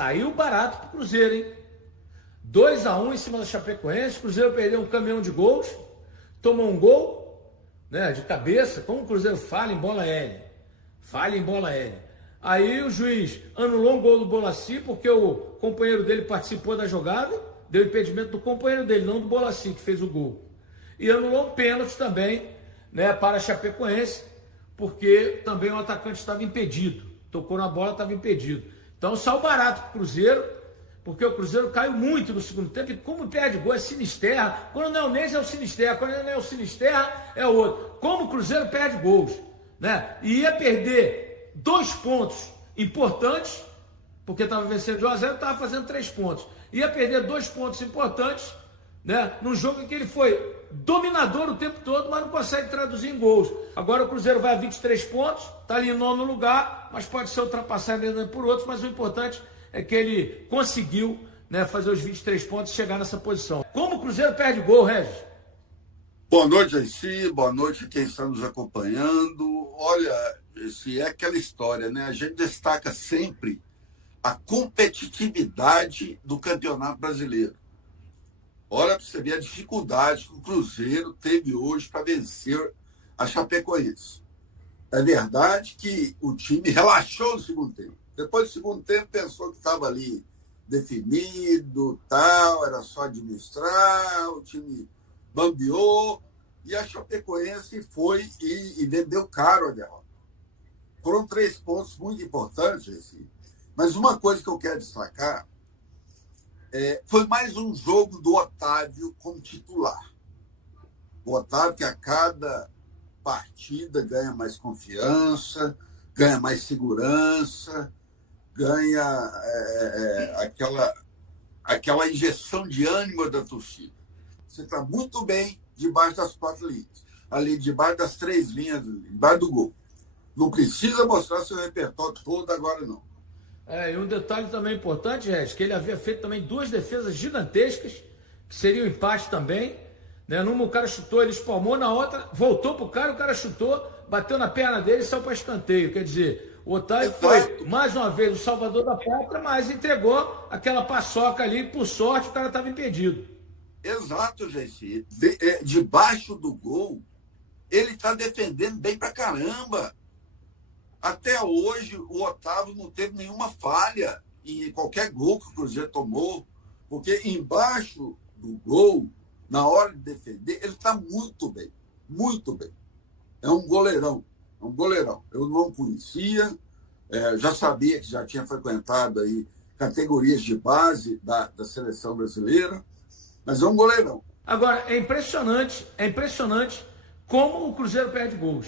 saiu barato pro Cruzeiro, hein? 2-1 em cima da Chapecoense, o Cruzeiro perdeu um caminhão de gols, tomou um gol, né, de cabeça, como o Cruzeiro falha em bola aérea. Falha em bola aérea. Aí o juiz anulou um gol do Bolassi, porque o companheiro dele participou da jogada, deu impedimento do companheiro dele, não do Bolassi, que fez o gol. E anulou um pênalti também, né, para a Chapecoense, porque também o atacante estava impedido. Tocou na bola, estava impedido. Então saiu barato para o Cruzeiro, porque o Cruzeiro caiu muito no segundo tempo, e como perde gol é Sinisterra. Quando não é o Neis é o Sinisterra, quando não é o Sinisterra é o outro. Como o Cruzeiro perde gols, né? E ia perder 2 pontos importantes, porque estava vencendo de 1-0, estava fazendo 3 pontos. Ia perder 2 pontos importantes, né? Num jogo em que ele foi dominador o tempo todo, mas não consegue traduzir em gols. Agora o Cruzeiro vai a 23 pontos, está ali em 9º lugar, mas pode ser ultrapassado ainda por outros, mas o importante é que ele conseguiu, né, fazer os 23 pontos e chegar nessa posição. Como o Cruzeiro perde gol, Regis? Boa noite, Jaci. Boa noite a quem está nos acompanhando. Olha, esse é aquela história, né? A gente destaca sempre a competitividade do Campeonato Brasileiro. Olha para você ver a dificuldade que o Cruzeiro teve hoje para vencer a Chapecoense. É verdade que o time relaxou no segundo tempo. Depois do segundo tempo pensou que estava ali definido, tal, era só administrar, o time bambeou, e a Chapecoense foi e vendeu caro a derrota. Foram 3 pontos muito importantes, assim. Mas uma coisa que eu quero destacar foi mais um jogo do Otávio como titular. O Otávio, que a cada partida ganha mais confiança, ganha mais segurança, ganha aquela injeção de ânimo da torcida. Você está muito bem debaixo das 4 linhas, ali debaixo das 3 linhas, debaixo do gol. Não precisa mostrar seu repertório todo agora, não. E um detalhe também importante, Regis, que ele havia feito também 2 defesas gigantescas, que seriam empate também, né? Numa o cara chutou, ele espalmou, na outra voltou pro cara, o cara chutou, bateu na perna dele e saiu para escanteio. Quer dizer, o Otávio foi, mais uma vez, o salvador da pátria, mas entregou aquela paçoca ali, por sorte, o cara estava impedido. Exato, gente. Debaixo do gol, ele está defendendo bem pra caramba. Até hoje, o Otávio não teve nenhuma falha em qualquer gol que o Cruzeiro tomou, porque embaixo do gol, na hora de defender, ele está muito bem, muito bem. É um goleirão, é um goleirão. Eu não conhecia, já sabia que já tinha frequentado aí categorias de base da seleção brasileira, mas é um goleirão. Agora, é impressionante como o Cruzeiro perde gols.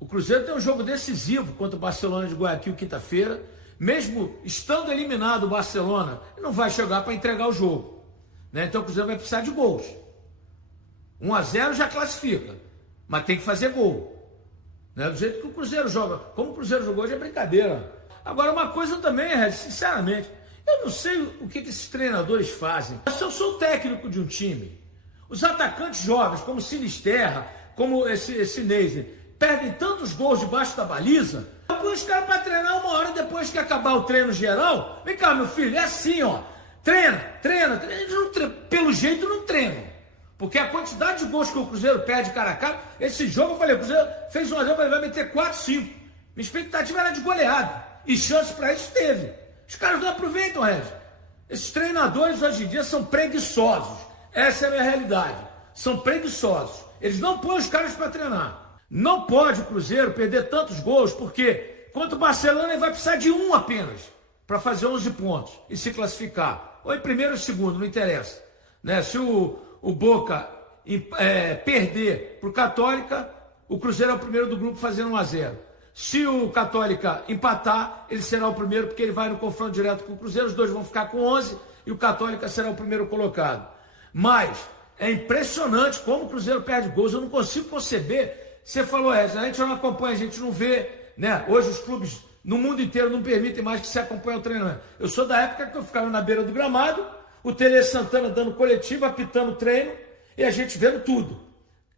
O Cruzeiro tem um jogo decisivo contra o Barcelona de Guayaquil quinta-feira. Mesmo estando eliminado o Barcelona, não vai chegar para entregar o jogo, né? Então o Cruzeiro vai precisar de gols. 1-0 já classifica, mas tem que fazer gol, né? Do jeito que o Cruzeiro joga. Como o Cruzeiro jogou hoje é brincadeira. Agora, uma coisa também, sinceramente, eu não sei o que esses treinadores fazem. Se eu sou o técnico de um time, os atacantes jovens, como Sinisterra, como esse Neis, perdem tantos gols debaixo da baliza, eu põe os caras para treinar 1 hora depois que acabar o treino geral. Vem cá, meu filho, é assim, ó. Treina. Eles não pelo jeito não treinam. Porque a quantidade de gols que o Cruzeiro perde cara a cara, esse jogo eu falei, o Cruzeiro fez 1-0, vai meter 4, 5. Minha expectativa era de goleada. E chance para isso teve. Os caras não aproveitam, Regis. Esses treinadores hoje em dia são preguiçosos. Essa é a minha realidade. São preguiçosos. Eles não põem os caras para treinar. Não pode o Cruzeiro perder tantos gols, porque contra o Barcelona ele vai precisar de 1 apenas para fazer 11 pontos e se classificar. Ou em primeiro ou segundo, não interessa, né? Se o Boca perder para o Católica, o Cruzeiro é o primeiro do grupo fazendo 1-0. Se o Católica empatar, ele será o primeiro, porque ele vai no confronto direto com o Cruzeiro, os dois vão ficar com 11 e o Católica será o primeiro colocado. Mas é impressionante como o Cruzeiro perde gols, eu não consigo conceber. Você falou, a gente não acompanha, a gente não vê, né? Hoje os clubes no mundo inteiro não permitem mais que se acompanhe o treinamento. Eu sou da época que eu ficava na beira do gramado, o Tele Santana dando coletivo, apitando o treino, e a gente vendo tudo.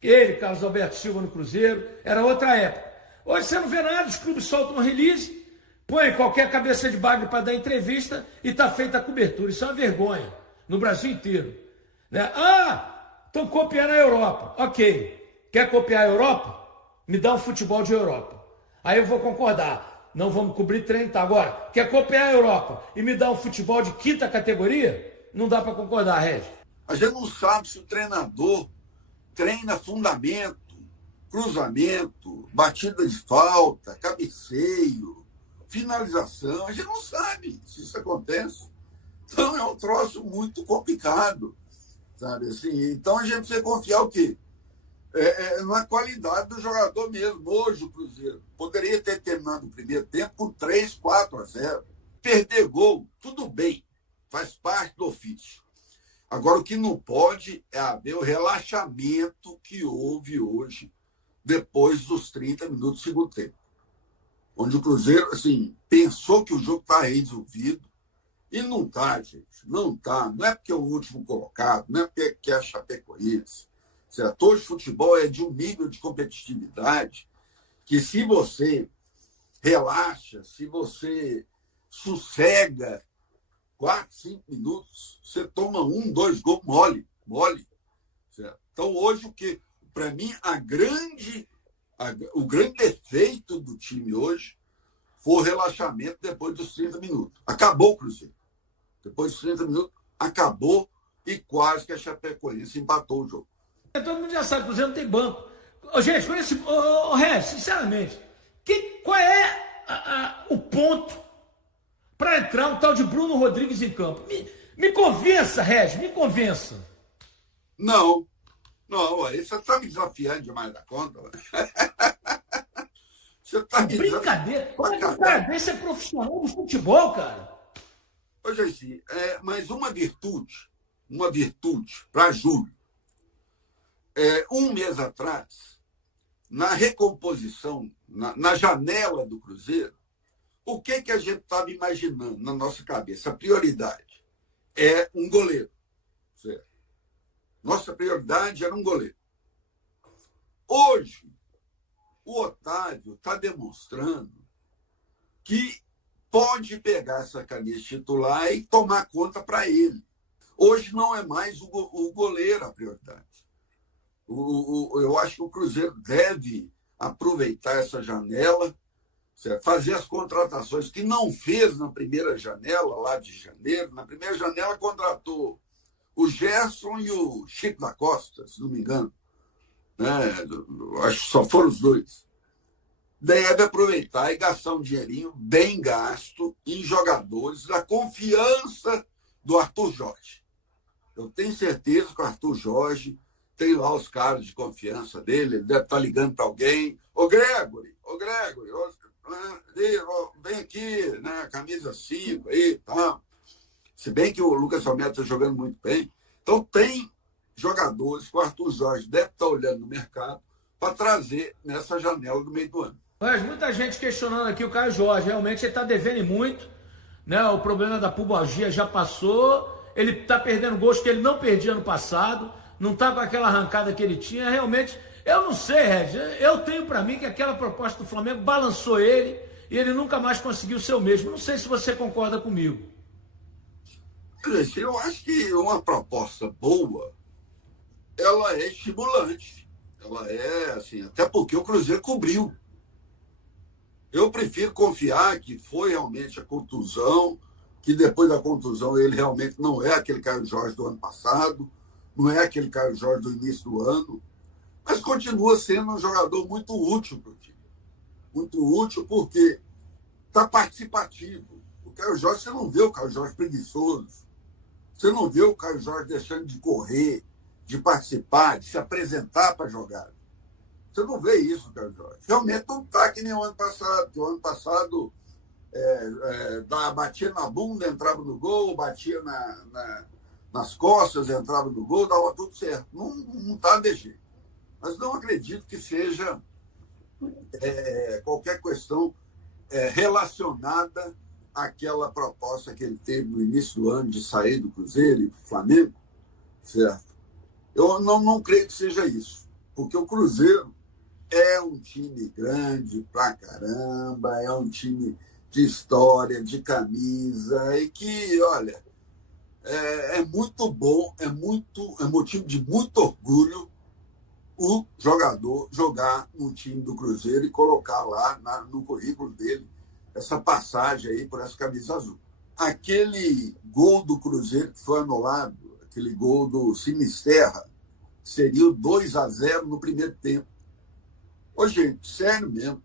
Ele, Carlos Alberto Silva no Cruzeiro, era outra época. Hoje você não vê nada, os clubes soltam um release, Põe qualquer cabeça de bagre para dar entrevista e está feita a cobertura. Isso é uma vergonha no Brasil inteiro. Né? Ah, estão copiando a Europa. Ok. Quer copiar a Europa? Me dá um futebol de Europa. Aí eu vou concordar. Não vamos cobrir treino, tá? Agora, quer copiar a Europa e me dá um futebol de quinta categoria? Não dá para concordar, Regis. A gente não sabe se o treinador treina fundamento, cruzamento, batida de falta, cabeceio, finalização. A gente não sabe se isso acontece. Então é um troço muito complicado, sabe? Assim, então a gente precisa confiar o quê? Na qualidade do jogador mesmo. Hoje o Cruzeiro poderia ter terminado o primeiro tempo com 3-4-0. Perder gol, tudo bem, faz parte do ofício. Agora, o que não pode é haver o relaxamento que houve hoje, depois dos 30 minutos do segundo tempo. Onde o Cruzeiro, assim, pensou que o jogo está resolvido, e não está, gente. Não está. Não é porque é o último colocado, não é porque é a Chapecoense. Certo? Hoje o futebol é de um nível de competitividade que, se você relaxa, se você sossega 4, 5 minutos, você toma 1, 2 gols mole. Certo? Então, hoje, o que, para mim, o grande defeito do time hoje foi o relaxamento depois dos 30 minutos. Acabou o Cruzeiro. Depois dos 30 minutos, acabou e quase que a Chapecoense empatou o jogo. Todo mundo já sabe que o Cruzeiro não tem banco. Gente, com esse. Regis, sinceramente, qual é o ponto para entrar um tal de Bruno Rodrigues em campo? Me convença, Regis, me convença. Não, aí você está me desafiando demais da conta. Você está me brincadeira. O cara desse é profissional do futebol, cara. Ô, Jaci, mas uma virtude para Júlio. Um mês atrás, na recomposição, na janela do Cruzeiro, o que a gente estava imaginando na nossa cabeça? A prioridade é um goleiro. Certo? Nossa prioridade era um goleiro. Hoje, o Otávio está demonstrando que pode pegar essa camisa titular e tomar conta para ele. Hoje não é mais o goleiro a prioridade. Eu acho que o Cruzeiro deve aproveitar essa janela, certo? Fazer as contratações que não fez na primeira janela, lá de janeiro. Na primeira janela contratou o Gerson e o Chico da Costa, se não me engano. Né? Acho que só foram os dois. Deve aproveitar e gastar um dinheirinho bem gasto em jogadores da confiança do Arthur Jorge. Eu tenho certeza que o Arthur Jorge tem lá os caras de confiança dele, ele deve estar ligando para alguém. Ô Gregory, vem aqui, né, camisa 5 aí e tal. Se bem que o Lucas Salmeiro está jogando muito bem. Então tem jogadores que o Arthur Jorge deve estar olhando no mercado para trazer nessa janela do meio do ano. Mas muita gente questionando aqui o Caio Jorge. Realmente ele está devendo muito, né? O problema da pubalgia já passou. Ele está perdendo gols que ele não perdia no passado. Não está com aquela arrancada que ele tinha. Realmente, eu não sei, Regis. Eu tenho para mim que aquela proposta do Flamengo balançou ele e ele nunca mais conseguiu ser o mesmo. Não sei se você concorda comigo. Eu acho que uma proposta boa, ela é estimulante. Ela é assim, até porque o Cruzeiro cobriu. Eu prefiro confiar que foi realmente a contusão, que depois da contusão ele realmente não é aquele Caio Jorge do ano passado, não é aquele Caio Jorge do início do ano, mas continua sendo um jogador muito útil para o time. Muito útil porque está participativo. O Caio Jorge, você não vê o Caio Jorge preguiçoso. Você não vê o Caio Jorge deixando de correr, de participar, de se apresentar para a jogada. Você não vê isso, Caio Jorge. Realmente não está que nem o ano passado. Que o ano passado batia na bunda, entrava no gol, batia nas costas, entrava no gol, dava tudo certo. Não está de jeito. Mas não acredito que seja qualquer questão relacionada àquela proposta que ele teve no início do ano de sair do Cruzeiro e do Flamengo, certo? Eu não creio que seja isso, porque o Cruzeiro é um time grande pra caramba, é um time de história, de camisa, e que, olha, é muito bom, é motivo de muito orgulho o jogador jogar no time do Cruzeiro e colocar lá no currículo dele essa passagem aí por essa camisa azul. Aquele gol do Cruzeiro que foi anulado, aquele gol do Sinisterra, seria o 2-0 no primeiro tempo. Ô, gente, sério mesmo.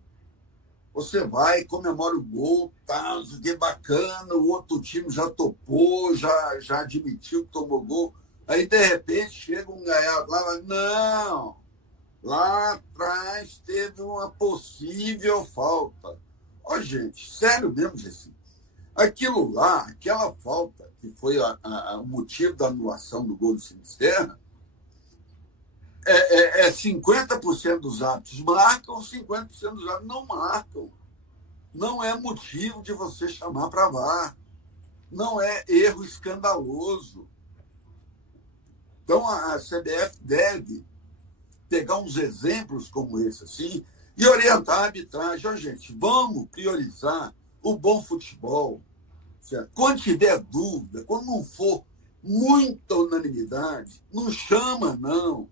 Você vai, comemora o gol, tá, que bacana, o outro time já topou, já admitiu que tomou gol. Aí, de repente, chega um gaiato lá, não, lá atrás teve uma possível falta. Ó, gente, sério mesmo, Gessi. Aquilo lá, aquela falta, que foi o motivo da anulação do gol do Sinisterra, 50% dos árbitros marcam, 50% dos árbitros não marcam. Não é motivo de você chamar para VAR. Não é erro escandaloso. Então, a CBF deve pegar uns exemplos como esse assim e orientar a arbitragem. Ó, gente, vamos priorizar o bom futebol. Certo? Quando tiver dúvida, quando não for muita unanimidade, não chama, não.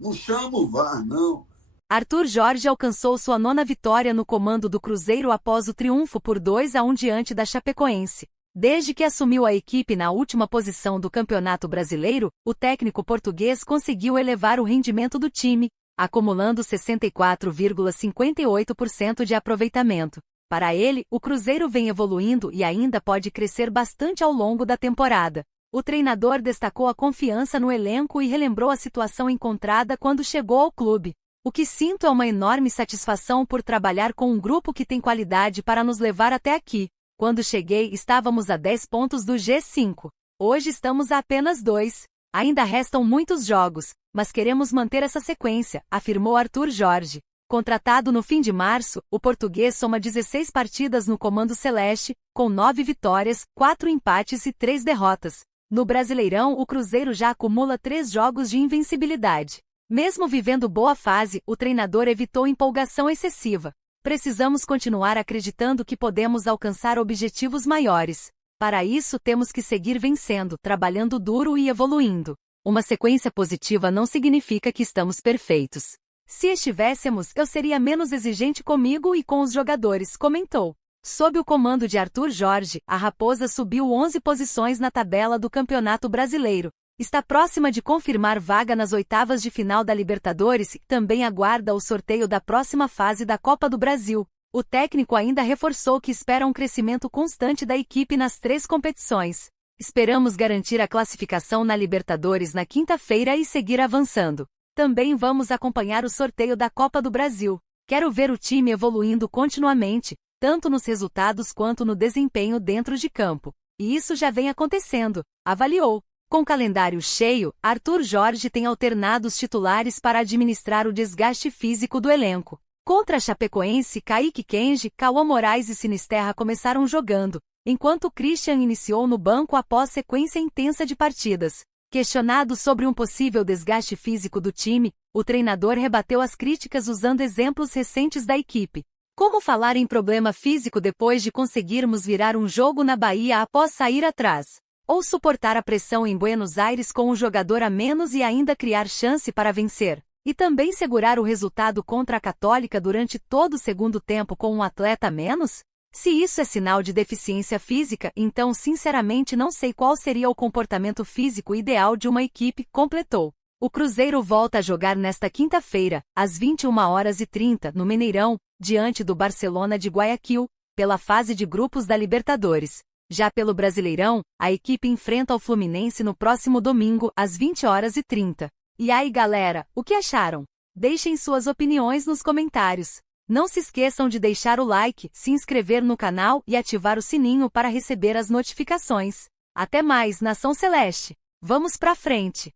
Não chama o VAR, não. Arthur Jorge alcançou sua 9ª vitória no comando do Cruzeiro após o triunfo por 2-1 diante da Chapecoense. Desde que assumiu a equipe na última posição do Campeonato Brasileiro, o técnico português conseguiu elevar o rendimento do time, acumulando 64,58% de aproveitamento. Para ele, o Cruzeiro vem evoluindo e ainda pode crescer bastante ao longo da temporada. O treinador destacou a confiança no elenco e relembrou a situação encontrada quando chegou ao clube. O que sinto é uma enorme satisfação por trabalhar com um grupo que tem qualidade para nos levar até aqui. Quando cheguei, estávamos a 10 pontos do G5. Hoje estamos a apenas 2. Ainda restam muitos jogos, mas queremos manter essa sequência, afirmou Arthur Jorge. Contratado no fim de março, o português soma 16 partidas no comando celeste, com 9 vitórias, 4 empates e 3 derrotas. No Brasileirão, o Cruzeiro já acumula 3 jogos de invencibilidade. Mesmo vivendo boa fase, o treinador evitou empolgação excessiva. Precisamos continuar acreditando que podemos alcançar objetivos maiores. Para isso, temos que seguir vencendo, trabalhando duro e evoluindo. Uma sequência positiva não significa que estamos perfeitos. Se estivéssemos, eu seria menos exigente comigo e com os jogadores, comentou. Sob o comando de Arthur Jorge, a Raposa subiu 11 posições na tabela do Campeonato Brasileiro. Está próxima de confirmar vaga nas oitavas de final da Libertadores e também aguarda o sorteio da próxima fase da Copa do Brasil. O técnico ainda reforçou que espera um crescimento constante da equipe nas 3 competições. Esperamos garantir a classificação na Libertadores na quinta-feira e seguir avançando. Também vamos acompanhar o sorteio da Copa do Brasil. Quero ver o time evoluindo continuamente, tanto nos resultados quanto no desempenho dentro de campo. E isso já vem acontecendo, avaliou. Com calendário cheio, Arthur Jorge tem alternado os titulares para administrar o desgaste físico do elenco. Contra a Chapecoense, Kaique Kenji, Cauã Moraes e Sinisterra começaram jogando, enquanto Christian iniciou no banco após sequência intensa de partidas. Questionado sobre um possível desgaste físico do time, o treinador rebateu as críticas usando exemplos recentes da equipe. Como falar em problema físico depois de conseguirmos virar um jogo na Bahia após sair atrás? Ou suportar a pressão em Buenos Aires com um jogador a menos e ainda criar chance para vencer? E também segurar o resultado contra a Católica durante todo o segundo tempo com um atleta a menos? Se isso é sinal de deficiência física, então sinceramente não sei qual seria o comportamento físico ideal de uma equipe, completou. O Cruzeiro volta a jogar nesta quinta-feira, às 21h30, no Mineirão, diante do Barcelona de Guayaquil, pela fase de grupos da Libertadores. Já pelo Brasileirão, a equipe enfrenta o Fluminense no próximo domingo, às 20h30. E aí, galera, o que acharam? Deixem suas opiniões nos comentários. Não se esqueçam de deixar o like, se inscrever no canal e ativar o sininho para receber as notificações. Até mais, Nação Celeste! Vamos pra frente!